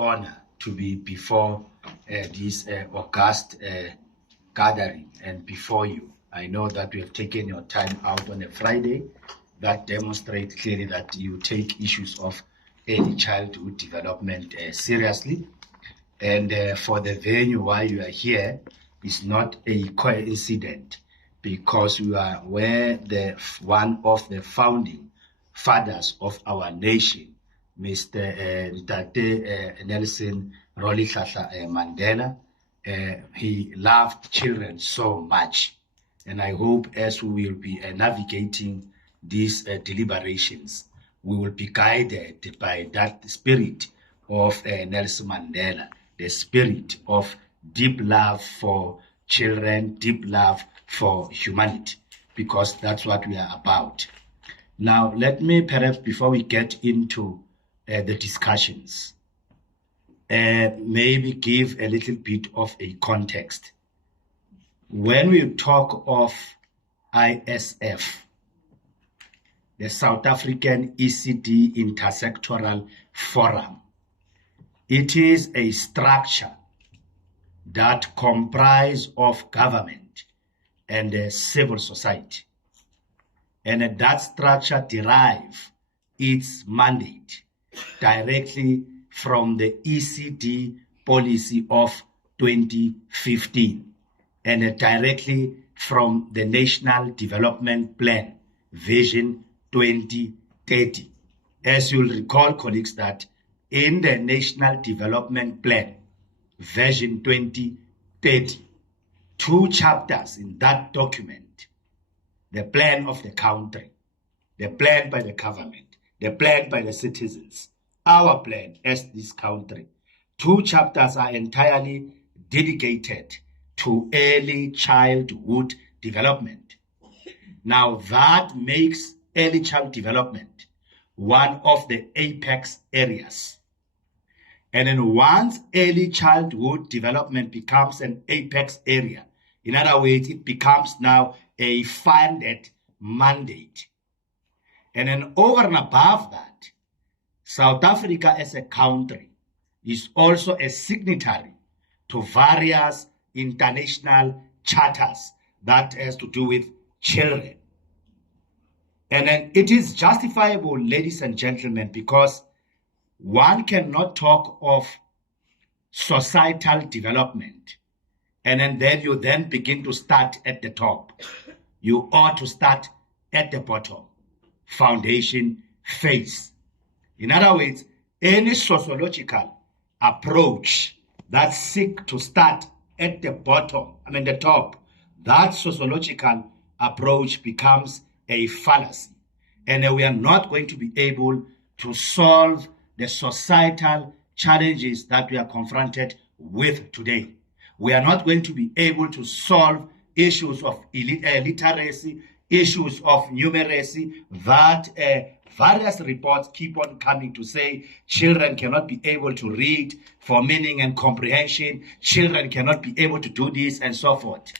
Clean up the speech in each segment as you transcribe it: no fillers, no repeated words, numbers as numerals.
honor to be before this august gathering and before you. I know that we have taken your time out on a Friday. That demonstrates clearly that you take issues of early childhood development seriously. And for the venue why you are here is not a coincidence, because you are where one of the founding fathers of our nation, Mr. Nelson Rolihlahla Mandela, he loved children so much. And I hope as we will be navigating these deliberations, we will be guided by that spirit of Nelson Mandela, the spirit of deep love for children, deep love for humanity, because that's what we are about. Now, let me perhaps, before we get into the discussions, maybe give a little bit of a context. When we talk of ISF, the South African ECD Inter-Sectoral Forum, it is a structure that comprises of government and civil society. And that structure derives its mandate directly from the ECD policy of 2015 and directly from the National Development Plan, Vision 2030. As you'll recall, colleagues, that in the National Development Plan, Vision 2030, 2 chapters in that document, the plan of the country, the plan by the government, the plan by the citizens, our plan as this country, 2 chapters are entirely dedicated to early childhood development. Now that makes early child development one of the apex areas. And then once early childhood development becomes an apex area, in other words, it becomes now a funded mandate. And then over and above that, South Africa as a country is also a signatory to various international charters that has to do with children. And then it is justifiable, ladies and gentlemen, because one cannot talk of societal development and then you then begin to start at the top. You ought to start at the bottom, foundation phase. In other words, any sociological approach that seeks to start at the bottom, the top, that sociological approach becomes a fallacy. And we are not going to be able to solve the societal challenges that we are confronted with today. We are not going to be able to solve issues of illiteracy, issues of numeracy, that various reports keep on coming to say children cannot be able to read for meaning and comprehension, children cannot be able to do this and so forth.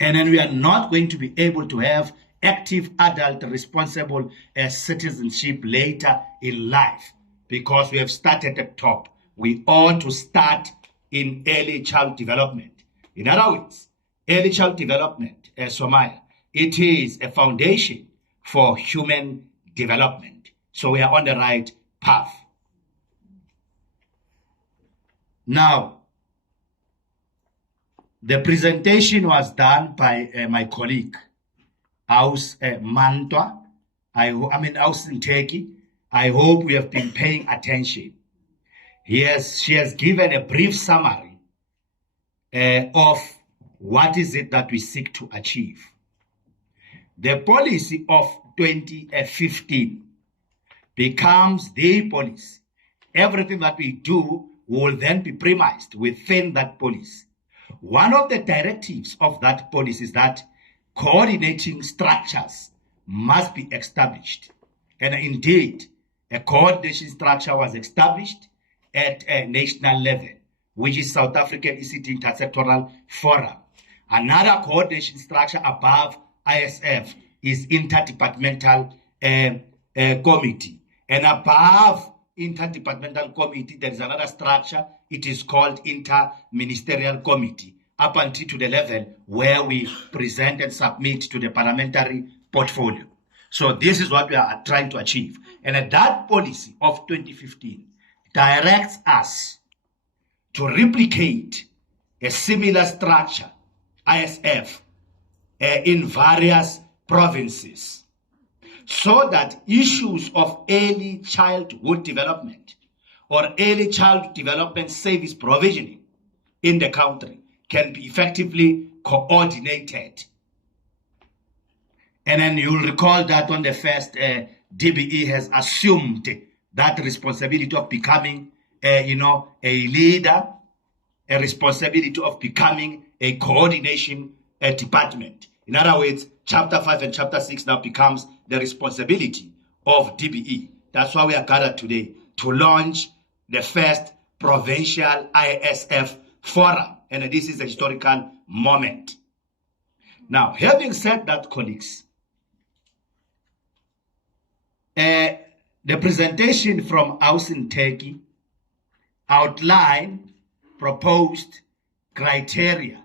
And then we are not going to be able to have active adult responsible citizenship later in life, because we have started at the top. We ought to start in early child development. In other words, early child development, Somaya, it is a foundation for human development. So we are on the right path. Now, the presentation was done by my colleague, Aus Mantwa, Aus Nteki. I hope we have been paying attention. She has given a brief summary of what is it that we seek to achieve. The policy of 2015 becomes the policy. Everything that we do will then be premised within that policy. One of the directives of that policy is that coordinating structures must be established. And indeed, a coordination structure was established at a national level, which is South African ECD Inter-Sectoral Forum. Another coordination structure above ISF is Interdepartmental Committee. And above interdepartmental committee, there is another structure. It is called inter-ministerial committee, up until to the level where we present and submit to the parliamentary portfolio. So this is what we are trying to achieve. And that policy of 2015 directs us to replicate a similar structure, ISF, in various provinces, so that issues of early childhood development or early child development service provisioning in the country can be effectively coordinated. And then you'll recall that on the first, DBE has assumed that responsibility of becoming, a leader, a responsibility of becoming a coordination department. In other words, Chapter 5 and Chapter 6 now becomes the responsibility of DBE. That's why we are gathered today to launch the first Provincial ISF Forum. And this is a historical moment. Now, having said that, colleagues, the presentation from Ausin Turkey outlined proposed criteria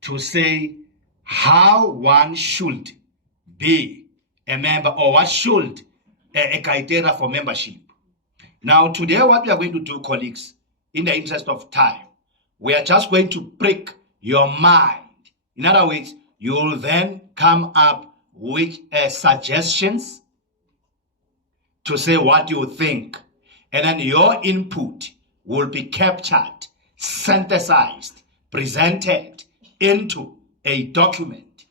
to say how one should be a member, or what should a criteria for membership. Now, today what we are going to do, colleagues, in the interest of time, we are just going to prick your mind. In other words, you will then come up with suggestions to say what you think, and then your input will be captured, synthesized, presented into a document.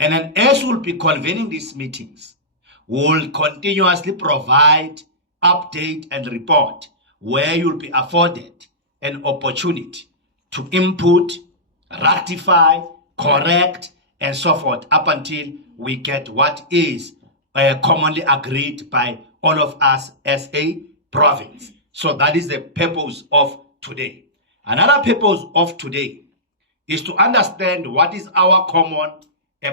And then as we'll be convening these meetings, we'll continuously provide update and report where you'll be afforded an opportunity to input, rectify, correct, and so forth, up until we get what is commonly agreed by all of us as a province. So that is the purpose of today. Another purpose of today is to understand what is our common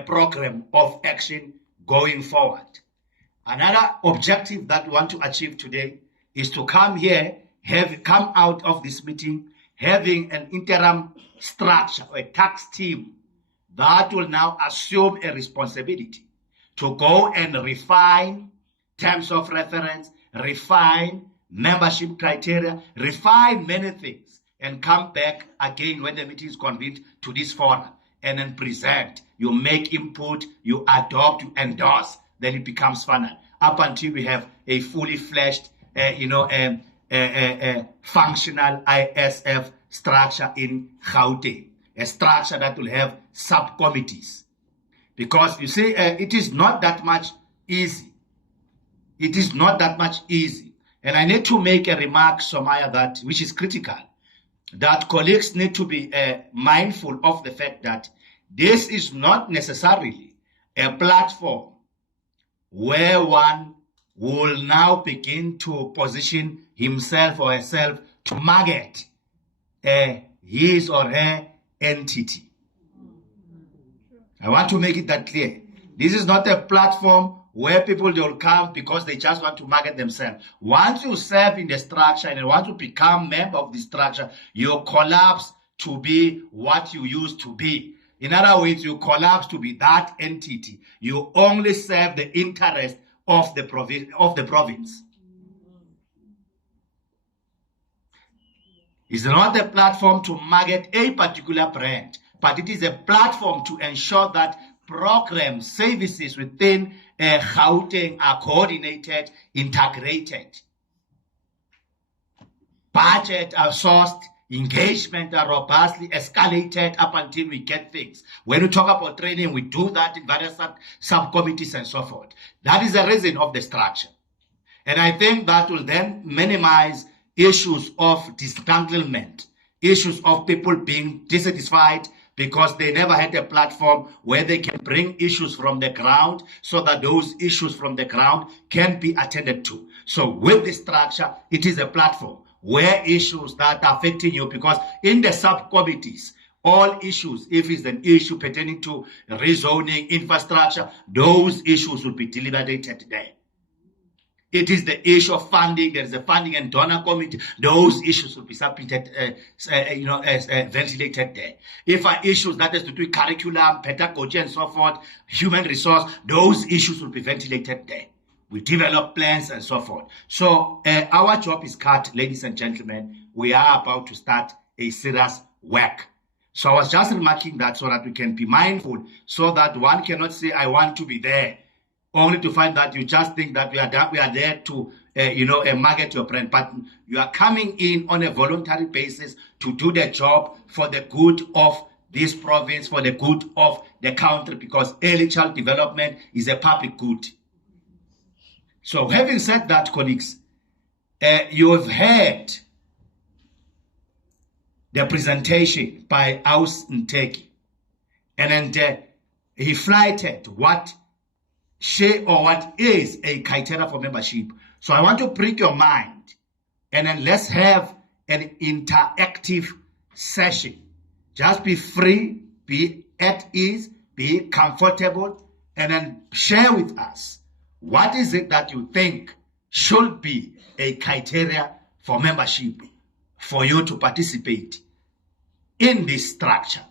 program of action going forward. Another objective that we want to achieve today is to come here, come out of this meeting, having an interim structure or a tax team that will now assume a responsibility to go and refine terms of reference, refine membership criteria, refine many things, and come back again when the meeting is convened to this forum, and then present. You make input, you adopt, you endorse, then it becomes final, up until we have a fully fleshed, functional ISF structure in Gauteng, a structure that will have subcommittees. Because you see, it is not that much easy. It is not that much easy. And I need to make a remark, Somaya, that which is critical, that colleagues need to be mindful of the fact that this is not necessarily a platform where one will now begin to position himself or herself to market his or her entity. I want to make it that clear. This is not a platform where people, they will come because they just want to market themselves. Once you serve in the structure and once you become member of the structure, you collapse to be what you used to be. In other words, you collapse to be that entity. You only serve the interest of the province. It's not a platform to market a particular brand, but it is a platform to ensure that programs, services within Gauteng are coordinated, integrated. Budget are sourced, engagement are robustly escalated up until we get things. When we talk about training, we do that in various subcommittees and so forth. That is the reason of the structure. And I think that will then minimize issues of disentanglement, issues of people being dissatisfied because they never had a platform where they can bring issues from the ground so that those issues from the ground can be attended to. So with this structure, it is a platform where issues that are affecting you, because in the subcommittees, all issues, if it's an issue pertaining to rezoning, infrastructure, those issues will be deliberated there. it is the issue of funding. There is a funding and donor committee. Those issues will be submitted, ventilated there. If are issues that has to do with curriculum, pedagogy, and so forth, human resource, those issues will be ventilated there. We develop plans and so forth. So our job is cut, ladies and gentlemen. We are about to start a serious work. So I was just remarking that so that we can be mindful, so that one cannot say, I want to be there, only to find that you just think that we are there to, market your brand. But you are coming in on a voluntary basis to do the job for the good of this province, for the good of the country, because early child development is a public good. So having said that, colleagues, you have heard the presentation by Aus Nteki, and then he flighted what is a criteria for membership. So I want to prick your mind, and then let's have an interactive session. Just be free, be at ease, be comfortable, and then share with us what is it that you think should be a criteria for membership for you to participate in this structure.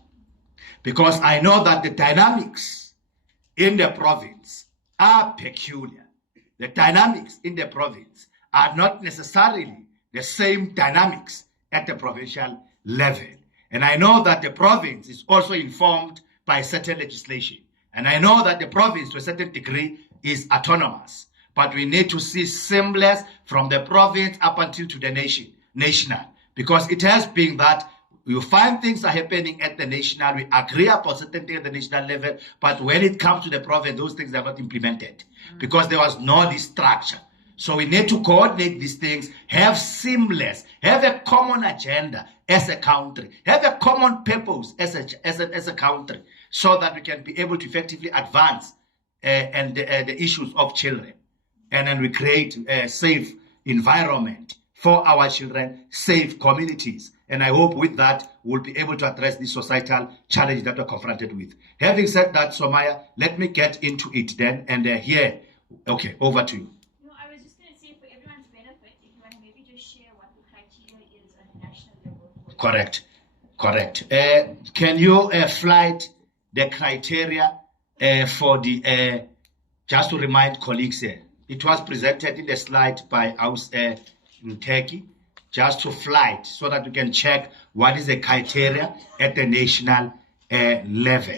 Because I know that the dynamics in the province are peculiar. The dynamics in the province are not necessarily the same dynamics at the provincial level. And I know that the province is also informed by certain legislation. And I know that the province, to a certain degree, is autonomous. But we need to see seamless from the province up until to the national. Because it has been that you find things are happening at the national, we agree upon certain things at the national level, but when it comes to the province, those things are not implemented because there was no this structure. So we need to coordinate these things, have seamless, have a common agenda as a country, have a common purpose as a country, so that we can be able to effectively advance the issues of children. And then we create a safe environment for our children, safe communities. And I hope with that, we'll be able to address the societal challenge that we're confronted with. Having said that, Somaya, let me get into it then. And here, okay, over to you. No, I was just going to say, for everyone's benefit, if you want to maybe just share what the criteria is on a national level. Correct. Can you flight the criteria for the, just to remind colleagues here, it was presented in the slide by Aus Nteki, just to flight so that we can check what is the criteria at the national level.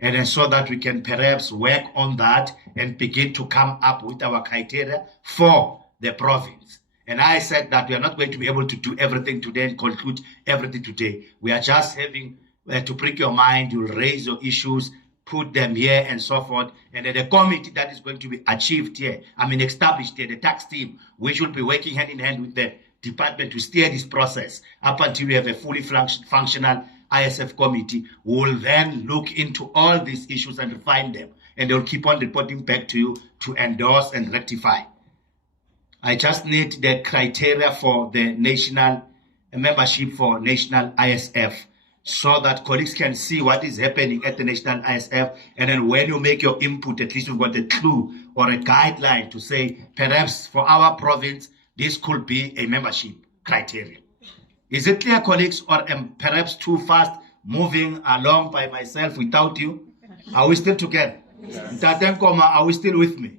And then so that we can perhaps work on that and begin to come up with our criteria for the province. And I said that we are not going to be able to do everything today and conclude everything today. We are just having to prick your mind, you'll raise your issues, put them here and so forth. And then the committee that is going to be achieved here, established here, the tax team, which will be working hand in hand with the department to steer this process up until we have a fully functional ISF committee, will then look into all these issues and refine them. And they'll keep on reporting back to you to endorse and rectify. I just need the criteria for the national membership for national ISF, so that colleagues can see what is happening at the national ISF. And then when you make your input, at least you've got a clue or a guideline to say, perhaps for our province, this could be a membership criteria. Is it clear, colleagues, or am perhaps too fast moving along by myself without you? Are we still together? Yes. Are we still with me?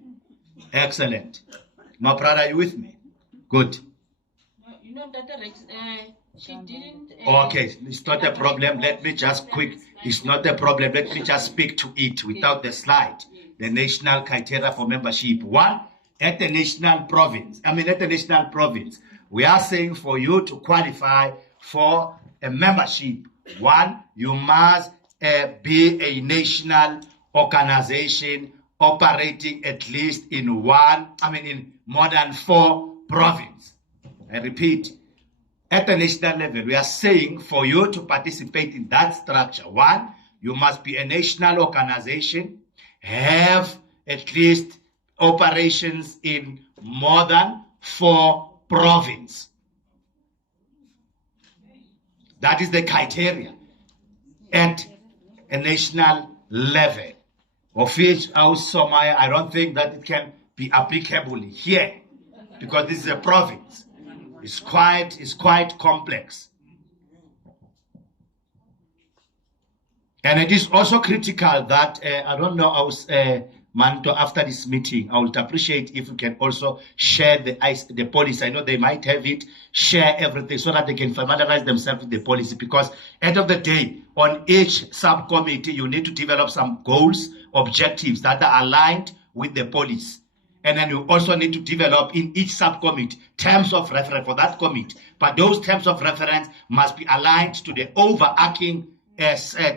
Excellent. My brother, are you with me? Good. You know that she didn't... Okay, it's not a problem. Let me just it's not a problem. Let me just speak to it without the slide. The national criteria for membership. One, at the national province, we are saying for you to qualify for a membership, one, you must be a national organization operating at least in more than 4 provinces. I repeat, at the national level, we are saying for you to participate in that structure, one, you must be a national organization, have at least operations in more than 4 provinces. That is the criteria at a national level, of which I don't think that it can be applicable here because this is a province. It's quite complex. And it is also critical that, I don't know, Manto, after this meeting, I would appreciate if we can also share the policy. I know they might have it, share everything so that they can familiarize themselves with the policy, because end of the day, on each subcommittee, you need to develop some goals, objectives that are aligned with the policy. And then you also need to develop in each subcommittee terms of reference for that committee. But those terms of reference must be aligned to the overarching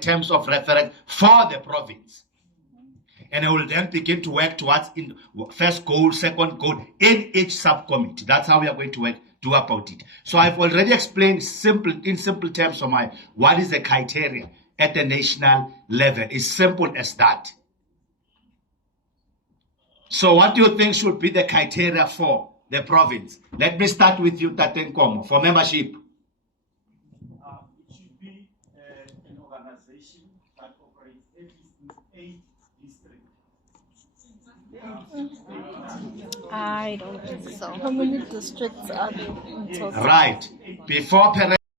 terms of reference for the province. And I will then begin to work towards first goal, second goal in each subcommittee. That's how we are going to do about it. So I've already explained in simple terms of what is the criteria at the national level. It's simple as that. So what do you think should be the criteria for the province? Let me start with you, Tatenkomo, for membership. It should be an organization that operates at least in 8 districts. I don't think so. How many districts are there in total? Right. Before